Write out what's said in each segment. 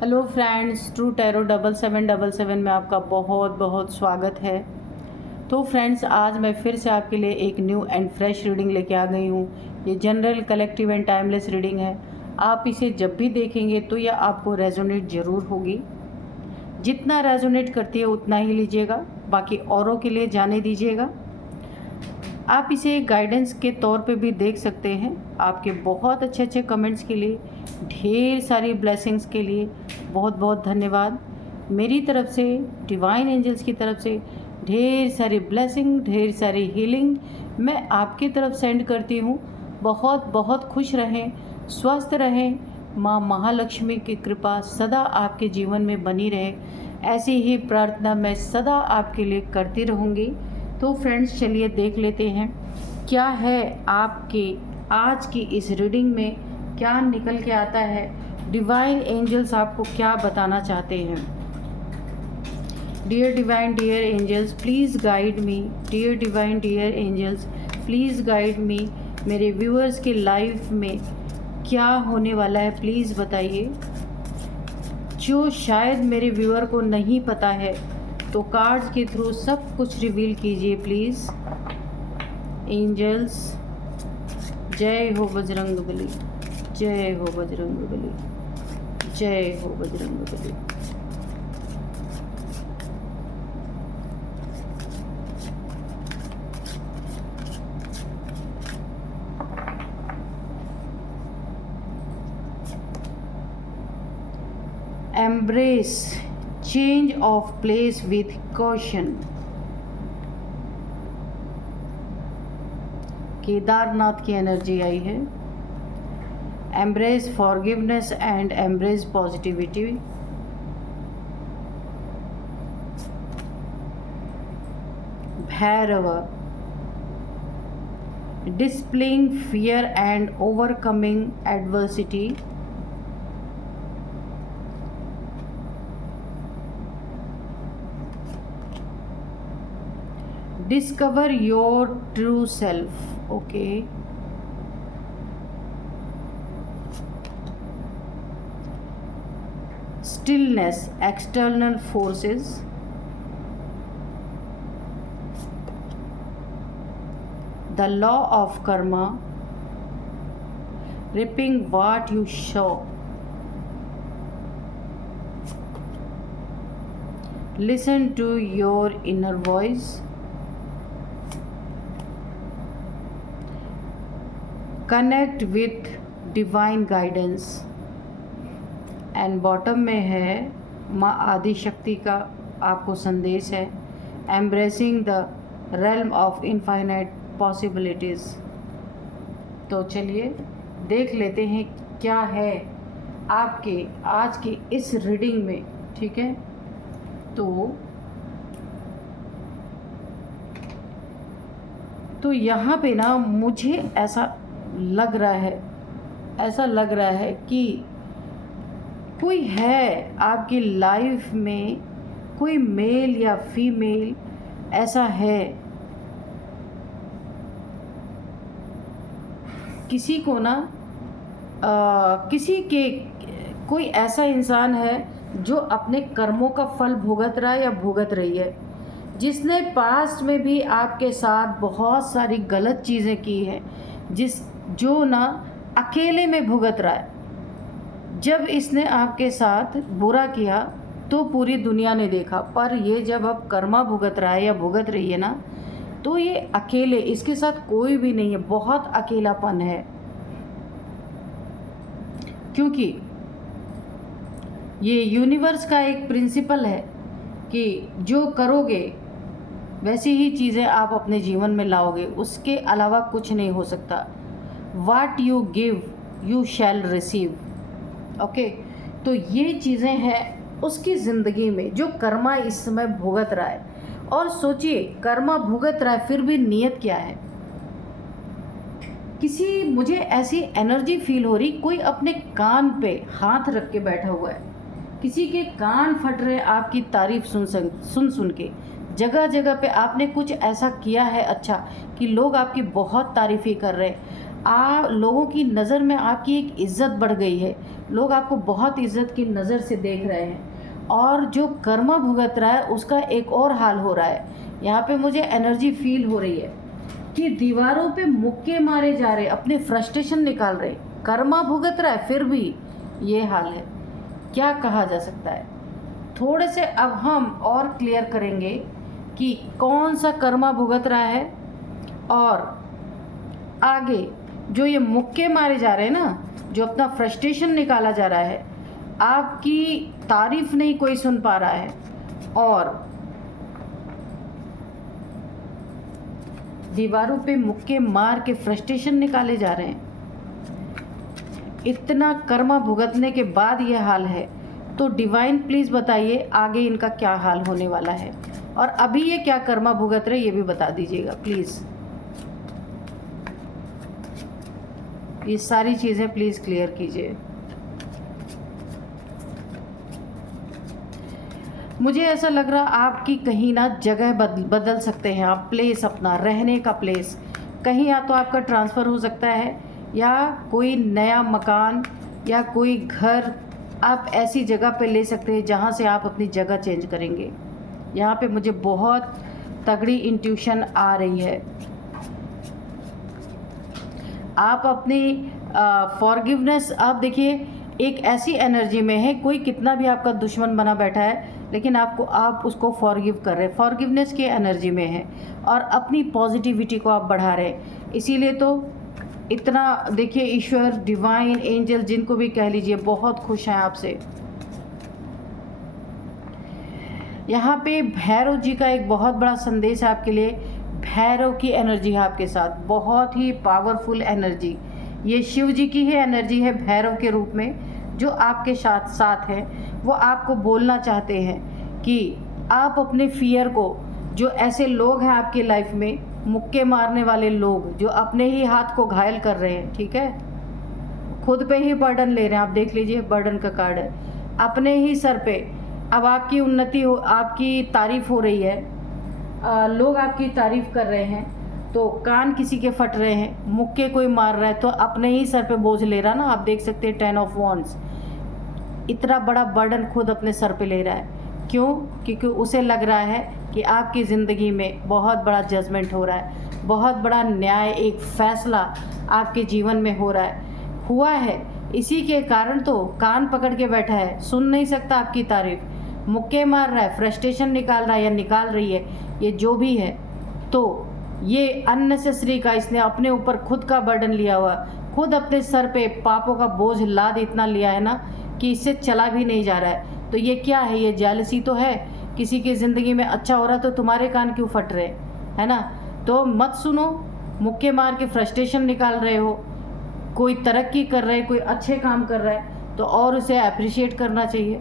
Hello friends, true tarot 7777 में आपका बहुत बहुत स्वागत है। तो फ्रेंड्स, आज मैं फिर से आपके लिए एक न्यू एंड फ्रेश रीडिंग लेके आ गई हूँ। ये general, collective and timeless reading है। आप इसे जब भी देखेंगे तो यह आपको रेजोनेट ज़रूर होगी। जितना रेजोनेट करती है उतना ही लीजिएगा, बाकी औरों के लिए जाने दीजिएगा। आप इसे गाइडेंस के तौर पे भी देख सकते हैं। आपके बहुत अच्छे अच्छे कमेंट्स के लिए, ढेर सारी ब्लेसिंग्स के लिए बहुत बहुत धन्यवाद। मेरी तरफ से, डिवाइन एंजल्स की तरफ से ढेर सारी ब्लेसिंग, ढेर सारी हीलिंग मैं आपकी तरफ सेंड करती हूँ। बहुत बहुत खुश रहें, स्वस्थ रहें। माँ महालक्ष्मी की कृपा सदा आपके जीवन में बनी रहे, ऐसी ही प्रार्थना मैं सदा आपके लिए करती रहूँगी। तो फ्रेंड्स, चलिए देख लेते हैं क्या है आपके आज की इस रीडिंग में, क्या निकल के आता है। डिवाइन एंजल्स आपको क्या बताना चाहते हैं। Dear divine, dear angels, please guide me. Dear divine, dear angels, please guide me. मेरे व्यूअर्स की लाइफ में क्या होने वाला है, प्लीज़ बताइए। जो शायद मेरे व्यूअर को नहीं पता है, तो कार्ड्स के थ्रू सब कुछ रिवील कीजिए प्लीज़। एंजल्स, जय हो बजरंगबली, जय हो बजरंगबली, जय हो Bajrangbali. Embrace change of place with caution. Kedarnath की एनर्जी आई है। Embrace forgiveness and embrace positivity. Bhairav displaying fear and overcoming adversity. Discover your true self. Okay. Stillness, external forces. The law of karma, reaping what you sow. Listen to your inner voice. Connect with divine guidance. And bottom में है माँ आदिशक्ति का आपको संदेश है। Embracing the realm of infinite possibilities. तो चलिए देख लेते हैं क्या है आपके आज की इस रीडिंग में, ठीक है। तो यहाँ पे ना मुझे ऐसा लग रहा है कि कोई है आपकी लाइफ में, कोई मेल या फीमेल ऐसा है। किसी को ना कोई ऐसा इंसान है जो अपने कर्मों का फल भुगत रहा है या भुगत रही है, जिसने पास्ट में भी आपके साथ बहुत सारी गलत चीज़ें की हैं, जो ना अकेले में भुगत रहा है। जब इसने आपके साथ बुरा किया तो पूरी दुनिया ने देखा, पर ये जब अब कर्मा भुगत रहा है या भुगत रही है ना, तो ये अकेले, इसके साथ कोई भी नहीं है, बहुत अकेलापन है। क्योंकि ये यूनिवर्स का एक प्रिंसिपल है कि जो करोगे वैसी ही चीज़ें आप अपने जीवन में लाओगे, उसके अलावा कुछ नहीं हो सकता। What you give you shall receive. Okay, तो ये चीज़ें हैं उसकी ज़िंदगी में जो कर्मा इस समय भुगत रहा है। और सोचिए, कर्मा भुगत रहा है फिर भी नियत क्या है। मुझे ऐसी एनर्जी फील हो रही, कोई अपने कान पे हाथ रख के बैठा हुआ है, किसी के कान फट रहे आपकी तारीफ सुन के। जगह जगह पे आपने कुछ ऐसा किया है अच्छा कि लोग आपकी बहुत तारीफ़ें कर रहे हैं। लोगों की नज़र में आपकी एक इज़्ज़त बढ़ गई है, लोग आपको बहुत इज़्ज़त की नज़र से देख रहे हैं। और जो कर्मा भुगत रहा है उसका एक और हाल हो रहा है। यहाँ पे मुझे एनर्जी फील हो रही है कि दीवारों पे मुक्के मारे जा रहे, अपने फ्रस्ट्रेशन निकाल रहे। कर्मा भुगत रहा है फिर भी ये हाल है, क्या कहा जा सकता है। थोड़े से अब हम और क्लियर करेंगे कि कौन सा कर्मा भुगत रहा है। और आगे जो ये मुक्के मारे जा रहे हैं ना, जो अपना फ्रस्ट्रेशन निकाला जा रहा है, आपकी तारीफ नहीं कोई सुन पा रहा है और दीवारों पे मुक्के मार के फ्रस्ट्रेशन निकाले जा रहे हैं। इतना कर्मा भुगतने के बाद ये हाल है, तो डिवाइन प्लीज़ बताइए आगे इनका क्या हाल होने वाला है, और अभी ये क्या कर्मा भुगत रहे ये भी बता दीजिएगा प्लीज़। ये सारी चीज़ें प्लीज़ क्लियर कीजिए। मुझे ऐसा लग रहा आपकी कहीं ना जगह बदल सकते हैं आप, प्लेस अपना रहने का प्लेस कहीं, या तो आपका ट्रांसफ़र हो सकता है या कोई नया मकान या कोई घर आप ऐसी जगह पे ले सकते हैं जहाँ से आप अपनी जगह चेंज करेंगे। यहाँ पे मुझे बहुत तगड़ी इंट्यूशन आ रही है। आप अपनी फॉरगिवनेस, आप देखिए एक ऐसी एनर्जी में है, कोई कितना भी आपका दुश्मन बना बैठा है लेकिन आप उसको फॉरगिव कर रहे हैं, फॉरगिवनेस की एनर्जी में है और अपनी पॉजिटिविटी को आप बढ़ा रहे हैं। इसीलिए तो इतना देखिए ईश्वर, डिवाइन, एंजल, जिनको भी कह लीजिए, बहुत खुश हैं आपसे। यहाँ पे भैरव जी का एक बहुत बड़ा संदेश है आपके लिए। भैरव की एनर्जी है आपके साथ, बहुत ही पावरफुल एनर्जी। ये शिव जी की ही एनर्जी है भैरव के रूप में, जो आपके साथ है। वो आपको बोलना चाहते हैं कि आप अपने फियर को, जो ऐसे लोग हैं आपकी लाइफ में, मुक्के मारने वाले लोग जो अपने ही हाथ को घायल कर रहे हैं, ठीक है, खुद पे ही बर्डन ले रहे हैं। आप देख लीजिए बर्डन का कार्ड है, अपने ही सर पे। अब आपकी उन्नति हो, आपकी तारीफ हो रही है, लोग आपकी तारीफ कर रहे हैं, तो कान किसी के फट रहे हैं, मुक्के कोई मार रहा है तो अपने ही सर पे बोझ ले रहा ना। आप देख सकते हैं 10 ऑफ वॉन्ड्स, इतना बड़ा बर्डन खुद अपने सर पे ले रहा है। क्यों? क्योंकि उसे लग रहा है कि आपकी ज़िंदगी में बहुत बड़ा जजमेंट हो रहा है, बहुत बड़ा न्याय, एक फ़ैसला आपके जीवन में हो रहा है, हुआ है। इसी के कारण तो कान पकड़ के बैठा है, सुन नहीं सकता आपकी तारीफ, मुक्के मार रहा है, फ्रस्ट्रेशन निकाल रहा है या निकाल रही है, ये जो भी है। तो ये अननेसेसरी का इसने अपने ऊपर खुद का बर्डन लिया हुआ, खुद अपने सर पे पापों का बोझ लाद इतना लिया है ना कि इससे चला भी नहीं जा रहा है। तो ये क्या है? ये जेलसी तो है। किसी की ज़िंदगी में अच्छा हो रहा तो तुम्हारे कान क्यों फट रहे, है ना? तो मत सुनो, मुक्के मार के फ्रस्ट्रेशन निकाल रहे हो। कोई तरक्की कर रहा है, कोई अच्छे काम कर रहा है तो और उसे अप्रिशिएट करना चाहिए,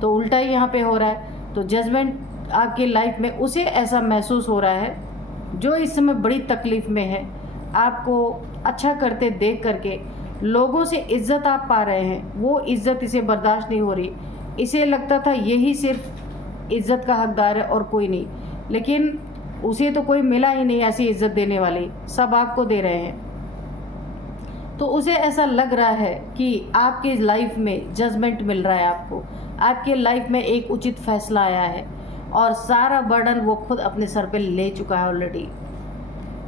तो उल्टा ही यहाँ पे हो रहा है। तो जजमेंट आपकी लाइफ में उसे ऐसा महसूस हो रहा है जो इस समय बड़ी तकलीफ़ में है। आपको अच्छा करते देख करके लोगों से इज़्ज़त आप पा रहे हैं, वो इज़्ज़त इसे बर्दाश्त नहीं हो रही। इसे लगता था यही सिर्फ इज़्ज़त का हकदार है और कोई नहीं, लेकिन उसे तो कोई मिला ही नहीं ऐसी इज़्ज़त देने वाली, सब आपको दे रहे हैं। तो उसे ऐसा लग रहा है कि आपकी लाइफ में जजमेंट मिल रहा है आपको, आपके लाइफ में एक उचित फैसला आया है और सारा बर्डन वो खुद अपने सर पे ले चुका है ऑलरेडी।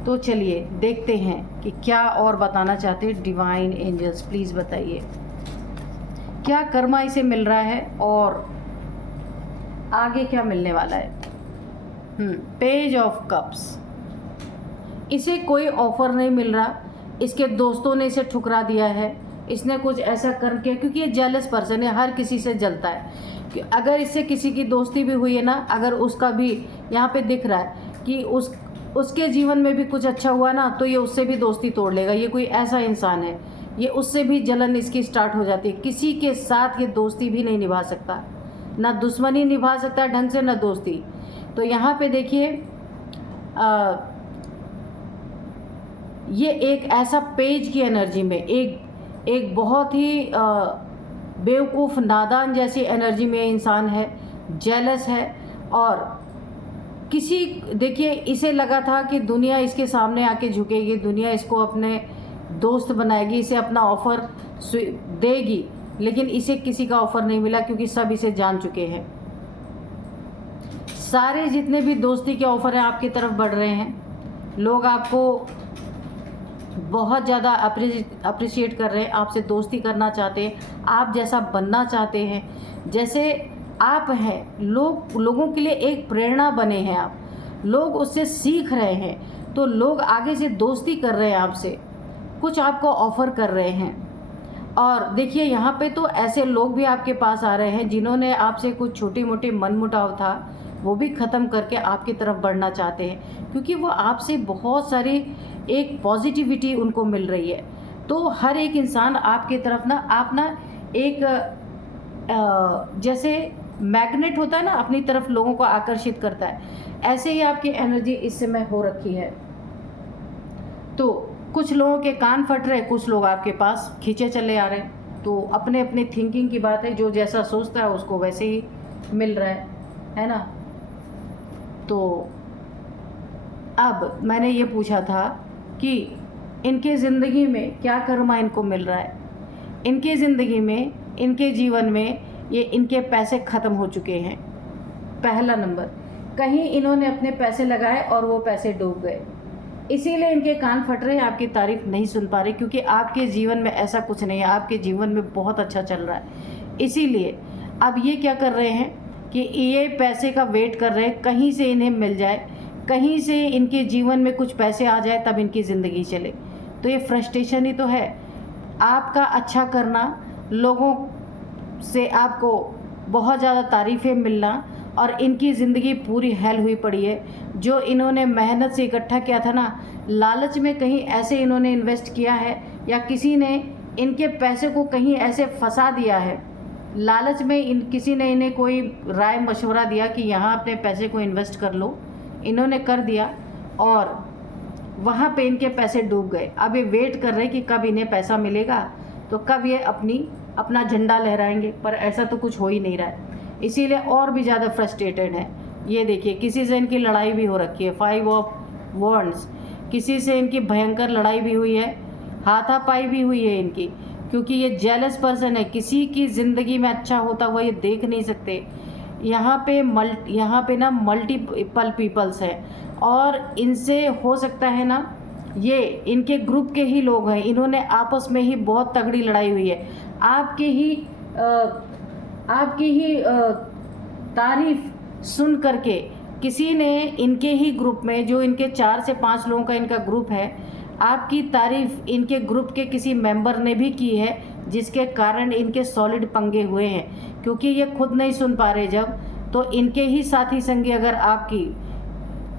तो चलिए देखते हैं कि क्या और बताना चाहते हैं डिवाइन एंजल्स, प्लीज़ बताइए क्या कर्मा इसे मिल रहा है और आगे क्या मिलने वाला है। पेज ऑफ कप्स, इसे कोई ऑफर नहीं मिल रहा, इसके दोस्तों ने इसे ठुकरा दिया है, इसने कुछ ऐसा करके, क्योंकि ये जेलस पर्सन है, हर किसी से जलता है। कि अगर इससे किसी की दोस्ती भी हुई है ना, अगर उसका भी यहाँ पे दिख रहा है कि उसके जीवन में भी कुछ अच्छा हुआ ना, तो ये उससे भी दोस्ती तोड़ लेगा। ये कोई ऐसा इंसान है, ये उससे भी जलन इसकी स्टार्ट हो जाती है। किसी के साथ ये दोस्ती भी नहीं निभा सकता, ना दुश्मनी निभा सकता ढंग से, ना दोस्ती। तो यहाँ पे देखिए ये एक ऐसा पेज की एनर्जी में एक बहुत ही बेवकूफ़ नादान जैसी एनर्जी में इंसान है, जेलस है। और देखिए इसे लगा था कि दुनिया इसके सामने आके झुकेगी, दुनिया इसको अपने दोस्त बनाएगी, इसे अपना ऑफ़र देगी, लेकिन इसे किसी का ऑफ़र नहीं मिला क्योंकि सब इसे जान चुके हैं। सारे जितने भी दोस्ती के ऑफ़र हैं आपकी तरफ बढ़ रहे हैं। लोग आपको बहुत ज़्यादा अप्रिशिएट कर रहे हैं, आपसे दोस्ती करना चाहते हैं, आप जैसा बनना चाहते हैं जैसे आप हैं। लोगों के लिए एक प्रेरणा बने हैं आप, लोग उससे सीख रहे हैं, तो लोग आगे से दोस्ती कर रहे हैं आपसे, कुछ आपको ऑफ़र कर रहे हैं। और देखिए यहाँ पे तो ऐसे लोग भी आपके पास आ रहे हैं जिन्होंने आपसे कुछ छोटी मोटी मनमुटाव था वो भी ख़त्म करके आपकी तरफ बढ़ना चाहते हैं, क्योंकि वो आपसे बहुत सारी एक पॉजिटिविटी उनको मिल रही है। तो हर एक इंसान आपकी तरफ ना, आप ना एक जैसे मैग्नेट होता है ना, अपनी तरफ लोगों को आकर्षित करता है, ऐसे ही आपकी एनर्जी इस समय हो रखी है। तो कुछ लोगों के कान फट रहे, कुछ लोग आपके पास खींचे चले आ रहे हैं। तो अपने अपने थिंकिंग की बात है, जो जैसा सोचता है उसको वैसे ही मिल रहा है ना। तो अब मैंने ये पूछा था कि इनके ज़िंदगी में क्या कर्मा इनको मिल रहा है। इनके ज़िंदगी में, इनके जीवन में ये इनके पैसे ख़त्म हो चुके हैं। पहला नंबर, कहीं इन्होंने अपने पैसे लगाए और वो पैसे डूब गए, इसीलिए इनके कान फट रहे हैं, आपकी तारीफ़ नहीं सुन पा रहे, क्योंकि आपके जीवन में ऐसा कुछ नहीं है, आपके जीवन में बहुत अच्छा चल रहा है। इसीलिए अब ये क्या कर रहे हैं कि ये पैसे का वेट कर रहे हैं, कहीं से इन्हें मिल जाए, कहीं से इनके जीवन में कुछ पैसे आ जाए तब इनकी ज़िंदगी चले। तो ये फ्रस्ट्रेशन ही तो है। आपका अच्छा करना, लोगों से आपको बहुत ज़्यादा तारीफ़ें मिलना, और इनकी ज़िंदगी पूरी हेल हुई पड़ी है। जो इन्होंने मेहनत से इकट्ठा किया था ना, लालच में कहीं ऐसे इन्होंने इन्वेस्ट किया है, या किसी ने इनके पैसे को कहीं ऐसे फंसा दिया है, लालच में किसी ने इन्हें कोई राय मशवरा दिया कि यहाँ अपने पैसे को इन्वेस्ट कर लो, इन्होंने कर दिया और वहाँ पे इनके पैसे डूब गए। अब ये वेट कर रहे कि कब इन्हें पैसा मिलेगा, तो कब ये अपना झंडा लहराएंगे, पर ऐसा तो कुछ हो ही नहीं रहा है, इसीलिए और भी ज़्यादा फ्रस्ट्रेटेड है। ये देखिए, किसी से इनकी लड़ाई भी हो रखी है, 5 ऑफ वॉन्ड्स, किसी से इनकी भयंकर लड़ाई भी हुई है, हाथापाई भी हुई है इनकी, क्योंकि ये जेलस पर्सन है, किसी की ज़िंदगी में अच्छा होता हुआ ये देख नहीं सकते। यहाँ पे ना मल्टीपल पीपल्स हैं, और इनसे हो सकता है ना, ये इनके ग्रुप के ही लोग हैं, इन्होंने आपस में ही बहुत तगड़ी लड़ाई हुई है। आपकी ही तारीफ़ सुन करके किसी ने इनके ही ग्रुप में, जो इनके 4 से 5 लोगों का इनका ग्रुप है, आपकी तारीफ़ इनके ग्रुप के किसी मेंबर ने भी की है, जिसके कारण इनके सॉलिड पंगे हुए हैं। क्योंकि ये खुद नहीं सुन पा रहे जब, तो इनके ही साथी संगी अगर आपकी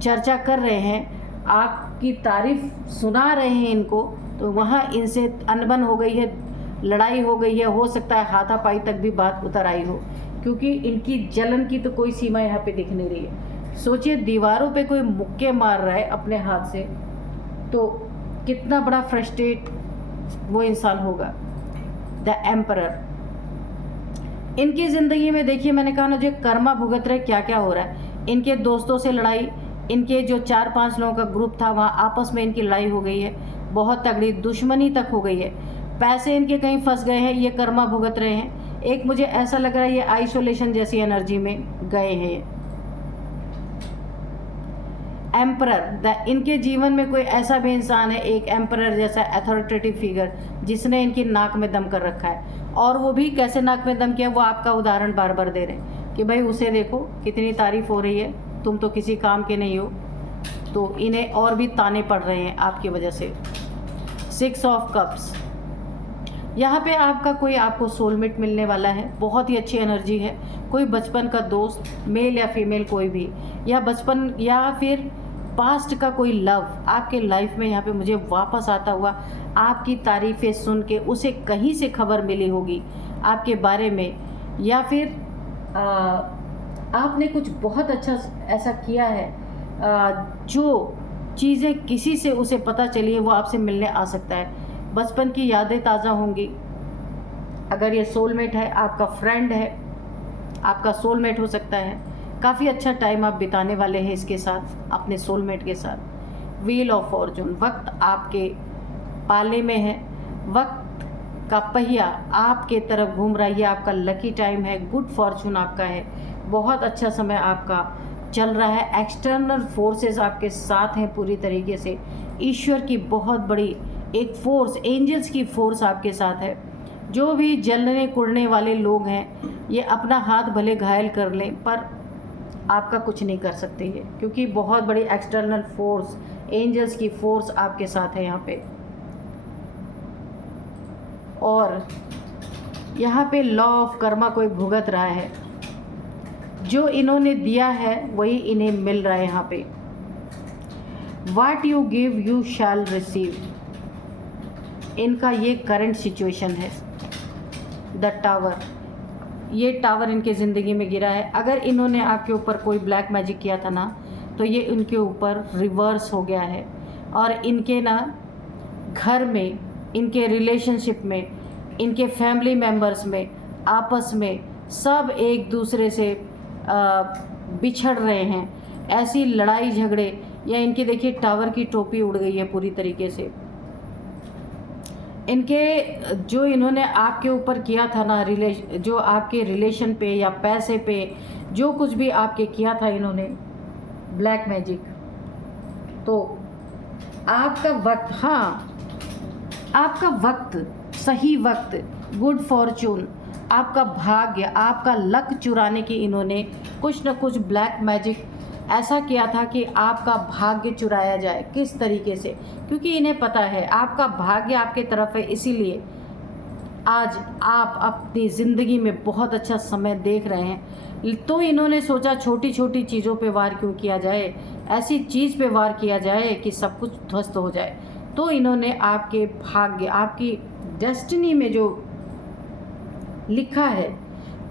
चर्चा कर रहे हैं, आपकी तारीफ़ सुना रहे हैं इनको, तो वहाँ इनसे अनबन हो गई है, लड़ाई हो गई है, हो सकता है हाथापाई तक भी बात उतर आई हो, क्योंकि इनकी जलन की तो कोई सीमा यहाँ पे दिख नहीं रही है। सोचिए, दीवारों पे कोई मुक्के मार रहा है अपने हाथ से, तो कितना बड़ा फ्रस्ट्रेट वो इंसान होगा। द एम्परर, इनकी ज़िंदगी में देखिए, मैंने कहा ना, जो कर्मा भुगत रहे, क्या क्या हो रहा है। इनके दोस्तों से लड़ाई, इनके जो 4-5 लोगों का ग्रुप था वहाँ आपस में इनकी लड़ाई हो गई है, बहुत तगड़ी दुश्मनी तक हो गई है। पैसे इनके कहीं फंस गए हैं, ये कर्मा भुगत रहे हैं। एक मुझे ऐसा लग रहा है ये आइसोलेशन जैसी एनर्जी में गए हैं। एम्परर, इनके जीवन में कोई ऐसा भी इंसान है, एक एम्परर जैसा अथॉरिटेटिव फिगर, जिसने इनकी नाक में दम कर रखा है। और वो भी कैसे नाक में दम किया, वो आपका उदाहरण बार बार दे रहे हैं कि भाई उसे देखो कितनी तारीफ़ हो रही है, तुम तो किसी काम के नहीं हो। तो इन्हें और भी ताने पड़ रहे हैं आपकी वजह से। 6 ऑफ कप्स, यहाँ पे आपका कोई आपको सोलमेट मिलने वाला है, बहुत ही अच्छी एनर्जी है। कोई बचपन का दोस्त, मेल या फीमेल कोई भी, या बचपन या फिर पास्ट का कोई लव आपके लाइफ में यहाँ पे मुझे वापस आता हुआ, आपकी तारीफ़ें सुन के उसे कहीं से खबर मिली होगी आपके बारे में, या फिर आपने कुछ बहुत अच्छा ऐसा किया है, जो चीज़ें किसी से उसे पता चली है, वो आपसे मिलने आ सकता है। बचपन की यादें ताज़ा होंगी। अगर ये सोलमेट है, आपका फ्रेंड है, आपका सोलमेट हो सकता है। काफ़ी अच्छा टाइम आप बिताने वाले हैं इसके साथ, अपने सोलमेट के साथ। व्हील ऑफ फॉर्चून, वक्त आपके पाले में है, वक्त का पहिया आपके तरफ घूम रहा है, ये आपका लकी टाइम है, गुड फॉर्चून आपका है, बहुत अच्छा समय आपका चल रहा है। एक्सटर्नल फोर्सेस आपके साथ हैं पूरी तरीके से, ईश्वर की बहुत बड़ी एक फोर्स, एंजल्स की फोर्स आपके साथ है। जो भी जलने कुड़ने वाले लोग हैं ये अपना हाथ भले घायल कर लें पर आपका कुछ नहीं कर सकते ये, क्योंकि बहुत बड़ी एक्सटर्नल फोर्स, एंजल्स की फोर्स आपके साथ है यहाँ पे। और यहाँ पे लॉ ऑफ कर्मा कोई भुगत रहा है, जो इन्होंने दिया है वही इन्हें मिल रहा है यहाँ पे। What you give you shall receive, इनका ये करंट सिचुएशन है। द टावर, ये टावर इनके ज़िंदगी में गिरा है। अगर इन्होंने आपके ऊपर कोई ब्लैक मैजिक किया था ना, तो ये इनके ऊपर रिवर्स हो गया है। और इनके ना घर में, इनके रिलेशनशिप में, इनके फैमिली मेम्बर्स में, आपस में सब एक दूसरे से बिछड़ रहे हैं। ऐसी लड़ाई झगड़े, या इनकी देखिए टावर की टोपी उड़ गई है पूरी तरीके से। इनके जो इन्होंने आपके ऊपर किया था ना, जो आपके रिलेशन पे या पैसे पे जो कुछ भी आपके किया था इन्होंने ब्लैक मैजिक, तो आपका वक्त, हाँ आपका वक्त, सही वक्त, गुड फॉर्चून, आपका भाग्य, आपका लक चुराने की इन्होंने कुछ न कुछ ब्लैक मैजिक ऐसा किया था कि आपका भाग्य चुराया जाए। किस तरीके से? क्योंकि इन्हें पता है आपका भाग्य आपके तरफ है, इसीलिए आज आप अपनी ज़िंदगी में बहुत अच्छा समय देख रहे हैं। तो इन्होंने सोचा छोटी छोटी चीज़ों पे वार क्यों किया जाए, ऐसी चीज़ पे वार किया जाए कि सब कुछ ध्वस्त हो जाए। तो इन्होंने आपके भाग्य, आपकी डेस्टिनी में जो लिखा है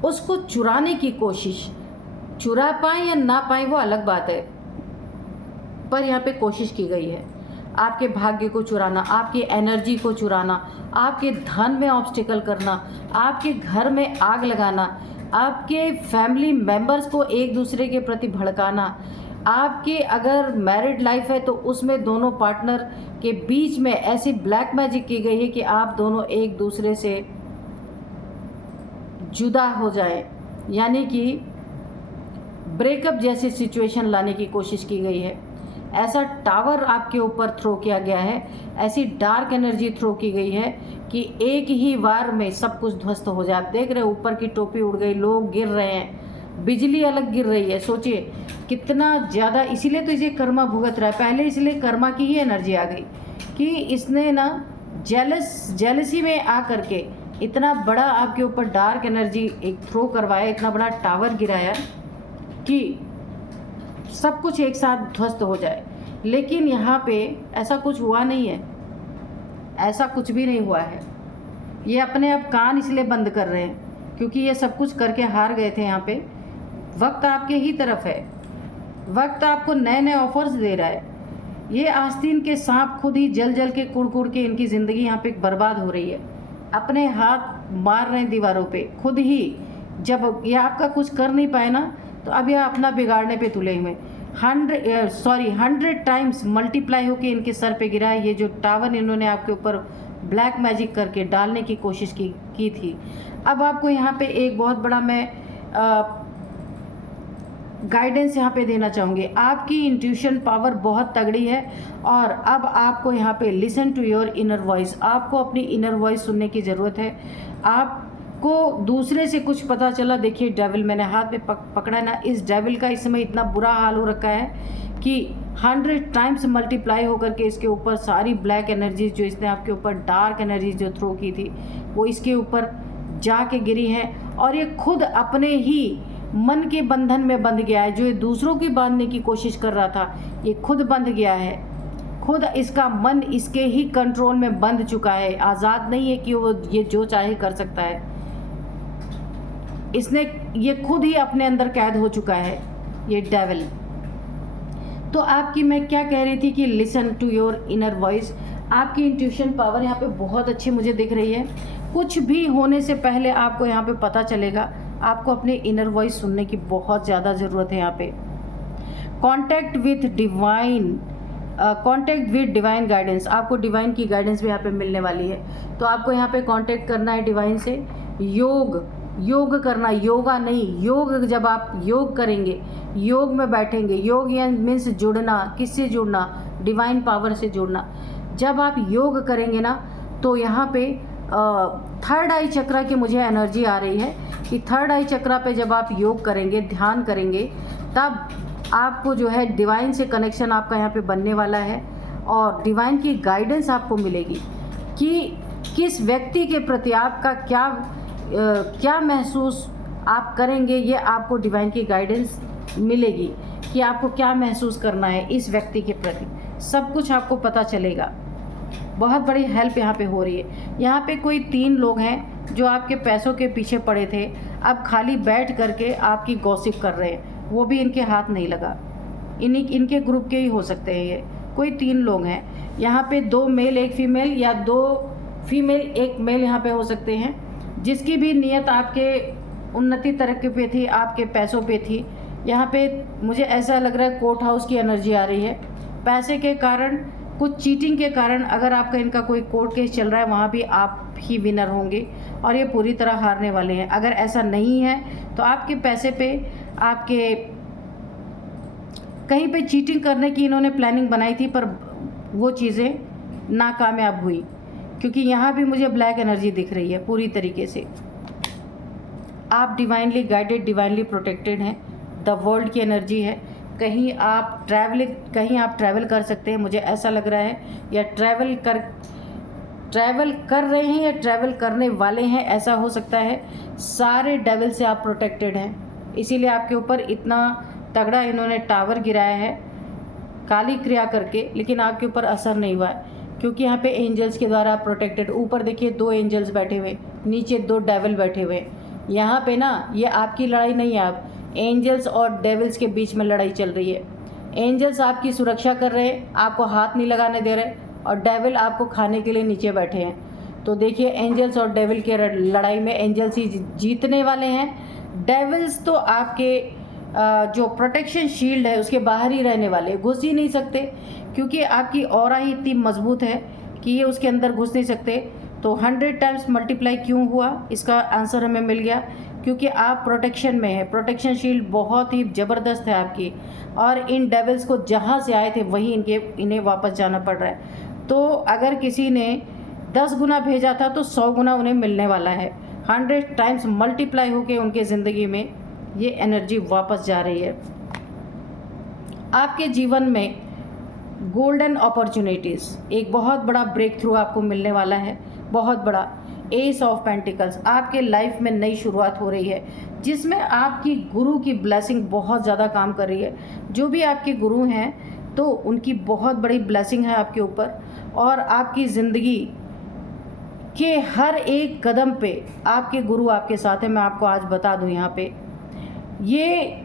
उसको चुराने की कोशिश, चुरा पाए या ना पाए वो अलग बात है, पर यहाँ पे कोशिश की गई है आपके भाग्य को चुराना, आपकी एनर्जी को चुराना, आपके धन में ऑब्स्टिकल करना, आपके घर में आग लगाना, आपके फैमिली मेंबर्स को एक दूसरे के प्रति भड़काना, आपके अगर मैरिड लाइफ है तो उसमें दोनों पार्टनर के बीच में ऐसी ब्लैक मैजिक की गई है कि आप दोनों एक दूसरे से जुदा हो जाए, यानी कि ब्रेकअप जैसी सिचुएशन लाने की कोशिश की गई है। ऐसा टावर आपके ऊपर थ्रो किया गया है, ऐसी डार्क एनर्जी थ्रो की गई है कि एक ही वार में सब कुछ ध्वस्त हो जाए। आप देख रहे हैं ऊपर की टोपी उड़ गई, लोग गिर रहे हैं, बिजली अलग गिर रही है। सोचिए कितना ज़्यादा, इसीलिए तो इसे कर्मा भुगत रहा है। पहले इसलिए कर्मा की ही एनर्जी आ गई कि इसने ना जेलसी में आ करके इतना बड़ा आपके ऊपर डार्क एनर्जी एक थ्रो करवाया, इतना बड़ा टावर गिराया कि सब कुछ एक साथ ध्वस्त हो जाए। लेकिन यहाँ पे ऐसा कुछ हुआ नहीं है, ऐसा कुछ भी नहीं हुआ है। ये अपने आप कान इसलिए बंद कर रहे हैं क्योंकि ये सब कुछ करके हार गए थे। यहाँ पे वक्त आपके ही तरफ है, वक्त आपको नए नए ऑफर्स दे रहा है। ये आस्तीन के सांप खुद ही जल जल के कुड़ के इनकी ज़िंदगी यहाँ पे बर्बाद हो रही है। अपने हाथ मार रहे हैं दीवारों पे खुद ही। जब ये आपका कुछ कर नहीं पाए ना, तो अब यह अपना बिगाड़ने पे तुले हुए 100 टाइम्स मल्टीप्लाई होके इनके सर पे गिरा है। ये जो टावर इन्होंने आपके ऊपर ब्लैक मैजिक करके डालने की कोशिश की थी। अब आपको यहाँ पे एक बहुत बड़ा मैं गाइडेंस यहाँ पे देना चाहूँगी। आपकी इंट्यूशन पावर बहुत तगड़ी है और अब आपको यहाँ पे listen to your inner voice, आपको अपनी इनर वॉइस सुनने की ज़रूरत है। आपको दूसरे से कुछ पता चला, देखिए डेविल मैंने हाथ में पकड़ा है ना, इस डेविल का इस समय इतना बुरा हाल हो रखा है कि 100 टाइम्स मल्टीप्लाई होकर के इसके ऊपर सारी ब्लैक एनर्जीज जो इसने आपके ऊपर डार्क एनर्जी जो थ्रो की थी वो इसके ऊपर जाके गिरी है। और ये खुद अपने ही मन के बंधन में बंध गया है। जो ये दूसरों की बांधने की कोशिश कर रहा था, ये खुद बंध गया है। खुद इसका मन इसके ही कंट्रोल में बंध चुका है, आज़ाद नहीं है कि वो ये जो चाहे कर सकता है। इसने ये खुद ही अपने अंदर कैद हो चुका है ये डेविल। तो आपकी मैं क्या कह रही थी कि listen to your inner voice. आपकी इंट्यूशन पावर यहाँ पे बहुत अच्छी मुझे दिख रही है। कुछ भी होने से पहले आपको यहाँ पे पता चलेगा। आपको अपने इनर वॉइस सुनने की बहुत ज़्यादा ज़रूरत है। यहाँ पे contact with divine contact with divine guidance, आपको डिवाइन की गाइडेंस भी यहाँ पे मिलने वाली है। तो आपको यहाँ पे कांटेक्ट करना है डिवाइन से। योग करना, योगा नहीं, योग। जब आप योग करेंगे, योग में बैठेंगे, योग या मीन्स जुड़ना, किससे जुड़ना, डिवाइन पावर से जुड़ना। जब आप योग करेंगे ना, तो यहाँ पे थर्ड आई चक्रा की मुझे एनर्जी आ रही है कि थर्ड आई चक्रा पे जब आप योग करेंगे, ध्यान करेंगे, तब आपको जो है डिवाइन से कनेक्शन आपका यहाँ पे बनने वाला है और डिवाइन की गाइडेंस आपको मिलेगी कि किस व्यक्ति के प्रति आपका क्या महसूस आप करेंगे। ये आपको डिवाइन की गाइडेंस मिलेगी कि आपको क्या महसूस करना है इस व्यक्ति के प्रति, सब कुछ आपको पता चलेगा। बहुत बड़ी हेल्प यहाँ पे हो रही है। यहाँ पे कोई 3 लोग हैं जो आपके पैसों के पीछे पड़े थे, अब खाली बैठ करके आपकी गॉसिप कर रहे हैं, वो भी इनके हाथ नहीं लगा। इनके ग्रुप के ही हो सकते हैं ये। कोई 3 लोग हैं यहाँ पे, 2 मेल 1 फीमेल या 2 फीमेल 1 मेल यहाँ पे हो सकते हैं, जिसकी भी नीयत आपके उन्नति तरक्की पे थी, आपके पैसों पे थी। यहाँ पे मुझे ऐसा लग रहा है कोर्ट हाउस की एनर्जी आ रही है। पैसे के कारण, कुछ चीटिंग के कारण अगर आपका इनका कोई कोर्ट केस चल रहा है, वहाँ भी आप ही विनर होंगे और ये पूरी तरह हारने वाले हैं। अगर ऐसा नहीं है तो आपके पैसे पे, आपके कहीं पे चीटिंग करने की इन्होंने प्लानिंग बनाई थी, पर वो चीज़ें नाकामयाब हुई, क्योंकि यहाँ भी मुझे ब्लैक एनर्जी दिख रही है पूरी तरीके से। आप डिवाइनली गाइडेड, डिवाइनली प्रोटेक्टेड हैं। द वर्ल्ड की एनर्जी है। कहीं आप ट्रैवल कर सकते हैं, मुझे ऐसा लग रहा है, या ट्रैवल कर रहे हैं या ट्रैवल करने वाले हैं, ऐसा हो सकता है। सारे डेविल से आप प्रोटेक्टेड हैं, इसीलिए आपके ऊपर इतना तगड़ा इन्होंने टावर गिराया है काली क्रिया करके, लेकिन आपके ऊपर असर नहीं हुआ है, क्योंकि यहाँ पे एंजल्स के द्वारा प्रोटेक्टेड। ऊपर देखिए 2 एंजल्स बैठे हुए, नीचे 2 डेविल बैठे हुए। यहाँ पे ना, ये आपकी लड़ाई नहीं है, आप एंजल्स और डेविल्स के बीच में लड़ाई चल रही है। एंजल्स आपकी सुरक्षा कर रहे हैं, आपको हाथ नहीं लगाने दे रहे, और डेविल आपको खाने के लिए नीचे बैठे हैं। तो देखिए एंजल्स और डेविल के लड़ाई में एंजल्स ही जीतने वाले हैं। डेविल्स तो आपके जो प्रोटेक्शन शील्ड है उसके बाहर ही रहने वाले, घुस ही नहीं सकते, क्योंकि आपकी ऑरा ही इतनी मजबूत है कि ये उसके अंदर घुस नहीं सकते। तो 100 टाइम्स मल्टीप्लाई क्यों हुआ, इसका आंसर हमें मिल गया, क्योंकि आप प्रोटेक्शन में है। प्रोटेक्शन शील्ड बहुत ही ज़बरदस्त है आपकी, और इन डेविल्स को जहाँ से आए थे वहीं इन्हें वापस जाना पड़ रहा है। तो अगर किसी ने 10 गुना भेजा था तो 100 गुना उन्हें मिलने वाला है। 100 टाइम्स मल्टीप्लाई होकर उनके ज़िंदगी में ये एनर्जी वापस जा रही है। आपके जीवन में गोल्डन अपॉर्चुनिटीज़, एक बहुत बड़ा ब्रेक थ्रू आपको मिलने वाला है, बहुत बड़ा। एस ऑफ पेंटिकल्स, आपके लाइफ में नई शुरुआत हो रही है, जिसमें आपकी गुरु की ब्लेसिंग बहुत ज़्यादा काम कर रही है। जो भी आपके गुरु हैं तो उनकी बहुत बड़ी ब्लेसिंग है आपके ऊपर, और आपकी ज़िंदगी के हर एक कदम पे आपके गुरु आपके साथ हैं। मैं आपको आज बता दूं, यहाँ पे ये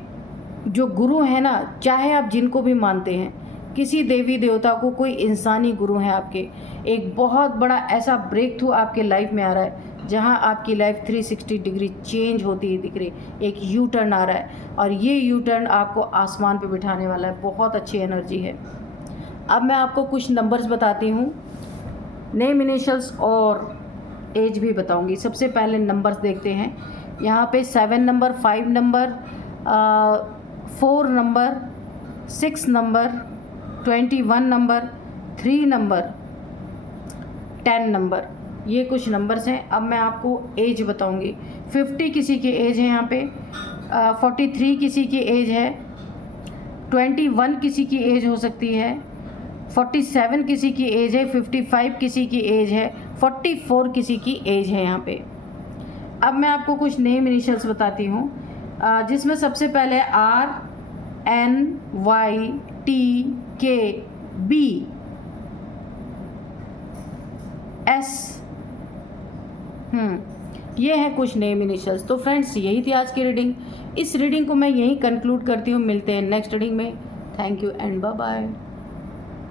जो गुरु हैं ना, चाहे आप जिनको भी मानते हैं, किसी देवी देवता को, कोई इंसानी गुरु हैं आपके, एक बहुत बड़ा ऐसा ब्रेक थ्रू आपके लाइफ में आ रहा है, जहां आपकी लाइफ 360 डिग्री चेंज होती ही दिख रही। एक यू टर्न आ रहा है, और ये यू टर्न आपको आसमान पे बिठाने वाला है। बहुत अच्छी एनर्जी है। अब मैं आपको कुछ नंबर्स बताती हूँ, नेम, इनिशियल्स और एज भी बताऊँगी। सबसे पहले नंबर्स देखते हैं। यहाँ पे 7 number, 5 number, 4 number, 6 number, 21 number, 3 number, 10 number, ये कुछ नंबर्स हैं। अब मैं आपको एज बताऊंगी। 50 किसी की एज है यहाँ पे, 43 किसी की एज है, 21 किसी की एज हो सकती है, 47 किसी की एज है, 55 किसी की एज है, 44 किसी की एज है यहाँ पे। अब मैं आपको कुछ नेम इनिशियल्स बताती हूँ, जिसमें सबसे पहले RNYTKB S, ये हैं कुछ नेम इनिशियल्स। तो फ्रेंड्स, यही थी आज की रीडिंग। इस रीडिंग को मैं यहीं कंक्लूड करती हूँ। मिलते हैं नेक्स्ट रीडिंग में। Thank you and bye bye.